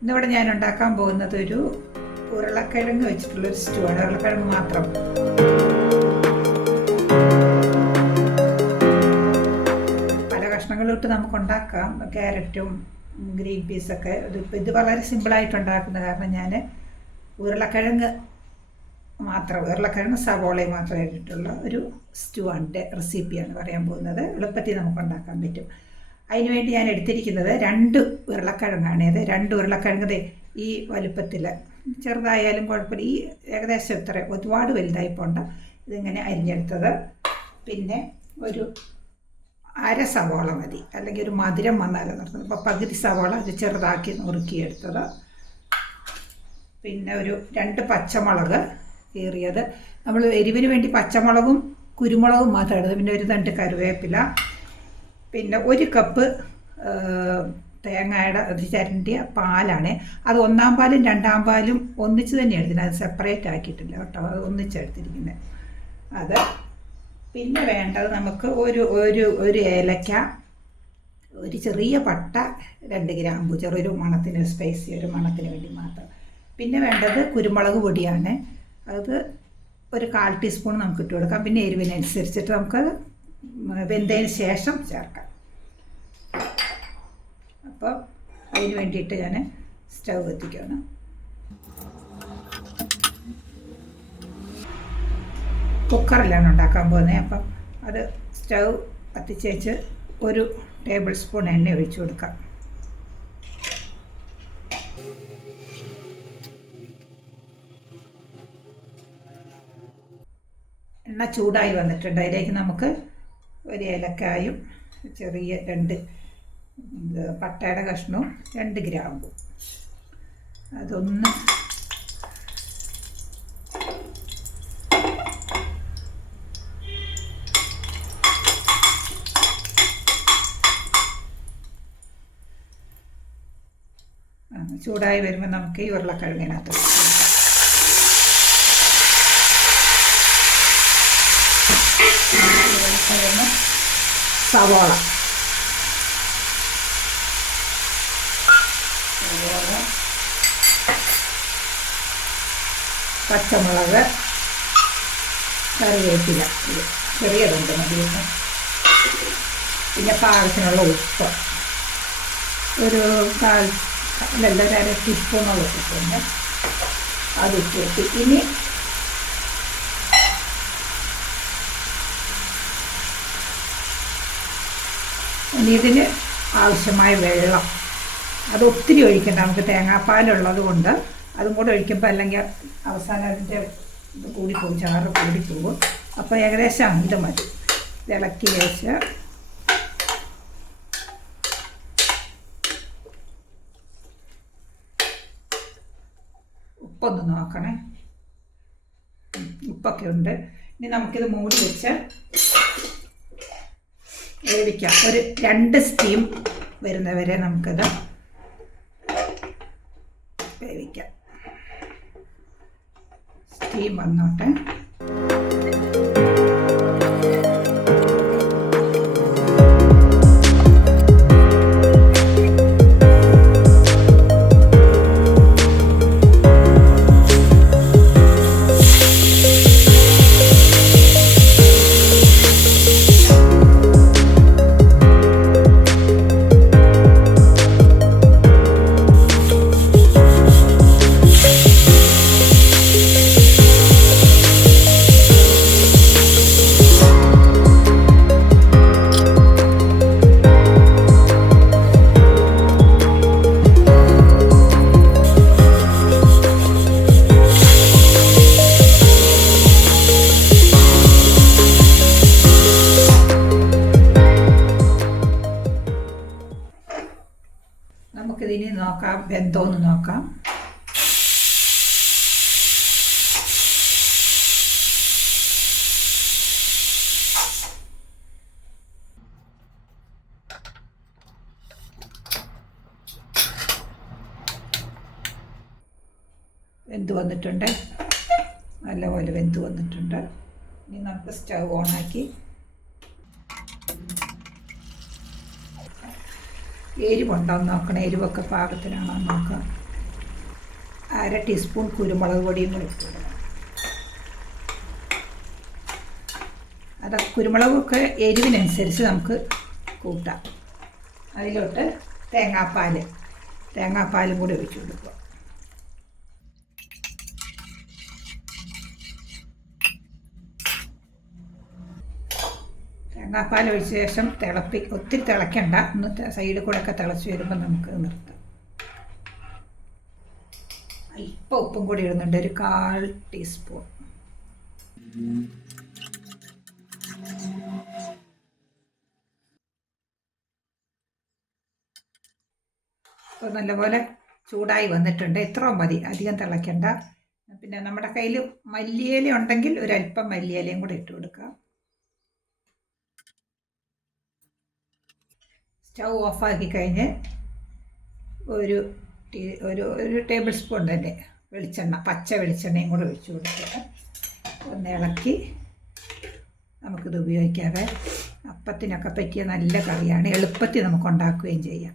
ഇന്നിവിടെ ഞാൻ ഉണ്ടാക്കാൻ പോകുന്നത് ഒരു ഉരുളക്കിഴങ്ങ് വെച്ചിട്ടുള്ളൊരു സ്റ്റൂ ആണ്. ഉരുളക്കിഴങ്ങ് മാത്രം. പല കഷ്ണങ്ങളിലിട്ട് നമുക്ക് ഉണ്ടാക്കാം. ക്യാരറ്റും ഗ്രീൻ പീസൊക്കെ. ഇത് വളരെ സിമ്പിളായിട്ട് ഉണ്ടാക്കുന്ന കാരണം ഞാൻ ഉരുളക്കിഴങ്ങ് സവോളയും മാത്രം ഇട്ടിട്ടുള്ള ഒരു സ്റ്റൂ ആണ്, റെസിപ്പിയാണ് പറയാൻ പോകുന്നത്. എളുപ്പത്തിൽ നമുക്ക് ഉണ്ടാക്കാൻ പറ്റും. അതിനുവേണ്ടി ഞാൻ എടുത്തിരിക്കുന്നത് 2 ഉരുളക്കിഴങ്ങാണ്. ഇത് 2 ഉരുളക്കിഴങ്ങ് ഈ വലുപ്പത്തിൽ, ചെറുതായാലും കുഴപ്പമില്ല, ഈ ഏകദേശം ഇത്ര, ഒരുപാട് വലുതായി പോണ്ട, ഇതിങ്ങനെ അരിഞ്ഞെടുത്തത്. പിന്നെ ഒരു 1/2 സവോള മതി, അല്ലെങ്കിൽ ഒരു മധുരം വന്നാലും നിർത്തുന്നത്. അപ്പോൾ പകുതി സവോള അത് ചെറുതാക്കി നുറുക്കിയെടുത്തത്. പിന്നെ ഒരു 2 പച്ചമുളക് കീറിയത്. നമ്മൾ എരിവിന് വേണ്ടി പച്ചമുളകും കുരുമുളകും മാത്രം എടുത്തത്. പിന്നെ ഒരു 2 കറിവേപ്പില. പിന്നെ 1 കപ്പ് തേങ്ങയുടെ ചിരണ്ടിയ പാലാണ്. അത് 1-ാം പാലും 2-ാം പാലും ഒന്നിച്ച് തന്നെ എടുത്തില്ല, അത് സെപ്പറേറ്റ് ആക്കിയിട്ടില്ല കേട്ടോ, അത് ഒന്നിച്ചെടുത്തിരിക്കുന്നത് അത്. പിന്നെ വേണ്ടത് നമുക്ക് ഒരു ഏലക്ക, ഒരു ചെറിയ പട്ട, 2 ഗ്രാമ്പു, ചെറിയൊരു മണത്തിന്, സ്പൈസി ഒരു മണത്തിന് വേണ്ടി മാത്രം. പിന്നെ വേണ്ടത് കുരുമുളക് പൊടിയാണ്. അത് ഒരു 1/4 ടീസ്പൂൺ നമുക്ക് ഇട്ട് കൊടുക്കാം. പിന്നെ എരിവിനനുസരിച്ചിട്ട് നമുക്ക് വെന്തതിന് ശേഷം ചേർക്കാം. അപ്പോൾ അതിന് വേണ്ടിയിട്ട് ഞാൻ സ്റ്റൗ കത്തിക്കുകയാണ്. കുക്കറിലാണ് ഉണ്ടാക്കാൻ പോകുന്നത്. അപ്പം അത് സ്റ്റൗ കത്തിച്ചേച്ച് 1 ടേബിൾ സ്പൂൺ എണ്ണ ഒഴിച്ചു കൊടുക്കാം. എണ്ണ ചൂടായി വന്നിട്ടുണ്ട്. അതിലേക്ക് നമുക്ക് ഒരു ഏലക്കായും ചെറിയ 2 പട്ടയുടെ കഷ്ണവും 2 ഗ്രാമ്പും അതൊന്ന് ചൂടായി വരുമ്പോൾ നമുക്ക് ഈ ഉരുളക്കിഴങ്ങിനകത്ത് സവോള, പച്ചമുളക്, കറിവേപ്പില, ചെറിയതുണ്ട് മതി. പിന്നെ പാകത്തിനുള്ള ഉപ്പ്, ഒരു 1/2 ടീസ്പൂണുള്ള ഉപ്പുണ്ട്, അതിട്ടിട്ട് ഇനി ഇതിന് ആവശ്യമായ വെള്ളം, അത് ഒത്തിരി ഒഴിക്കണ്ട, നമുക്ക് തേങ്ങാപ്പാലുള്ളത് കൊണ്ട് അതും കൂടെ ഒഴിക്കുമ്പോൾ, അല്ലെങ്കിൽ അവസാനം അതിൻ്റെ ഇത് കൂടിപ്പോകും, ചാറ് കൂടിപ്പോകും. അപ്പോൾ ഏകദേശം ഇത് മതി. ഇളക്കി വെച്ച് ഉപ്പൊന്ന് നോക്കണേ, ഉപ്പൊക്കെ ഉണ്ട്. ഇനി നമുക്കിത് മൂടി വെച്ച് വേവിക്കാം. ഒരു 2 സ്റ്റീം വരുന്നവരെ നമുക്കത് വേവിക്കാം. സ്റ്റീം വന്നോട്ടെ. നമുക്കിതിനി നോക്കാം, വെന്തോന്ന് നോക്കാം. വെന്ത് വന്നിട്ടുണ്ട്, നല്ലപോലെ വെന്ത് വന്നിട്ടുണ്ട്. ഇനി നമുക്ക് സ്റ്റൗ ഓണാക്കി എരിവുണ്ടോ എന്ന് നോക്കണം, എരിവൊക്കെ പാകത്തിനാണോ നോക്കാം. 1/2 ടീസ്പൂൺ കുരുമുളക് പൊടിയും കൂടി ഇട്ട് കൊടുക്കണം. അത് കുരുമുളകൊക്കെ എരിവിനനുസരിച്ച് നമുക്ക് കൂട്ടാം. അതിലോട്ട് തേങ്ങാപ്പാലും കൂടി ഒഴിച്ച് കൊടുക്കുക. തേങ്ങാപ്പാൽ ഒഴിച്ച ശേഷം ഒത്തിരി തിളയ്ക്കണ്ട, ഒന്ന് സൈഡിൽ കൂടെ ഒക്കെ തിളച്ച് വരുമ്പോൾ നമുക്ക് നിർത്താം. അല്പം ഉപ്പും കൂടി ഇടുന്നുണ്ട്, ഒരു 1/4 ടീസ്പൂൺ. അപ്പോൾ നല്ലപോലെ ചൂടായി വന്നിട്ടുണ്ട്. ഇത്രയും മതി, അധികം തിളയ്ക്കണ്ട. പിന്നെ നമ്മുടെ കയ്യിൽ മല്ലിയില ഉണ്ടെങ്കിൽ ഒരല്പം മല്ലിയിലയും കൂടെ ഇട്ട് കൊടുക്കാം. സ്റ്റൗ ഓഫാക്കി കഴിഞ്ഞ് ഒരു ടേബിൾ സ്പൂൺ തന്നെ വെളിച്ചെണ്ണ, പച്ച വെളിച്ചെണ്ണയും കൂടെ ഒഴിച്ചു കൊടുത്തിട്ട് ഒന്ന് ഇളക്കി നമുക്കിത് ഉപയോഗിക്കാതെ. അപ്പത്തിനൊക്കെ പറ്റിയ നല്ല കറിയാണ്, എളുപ്പത്തിൽ നമുക്ക് ഉണ്ടാക്കുകയും ചെയ്യാം.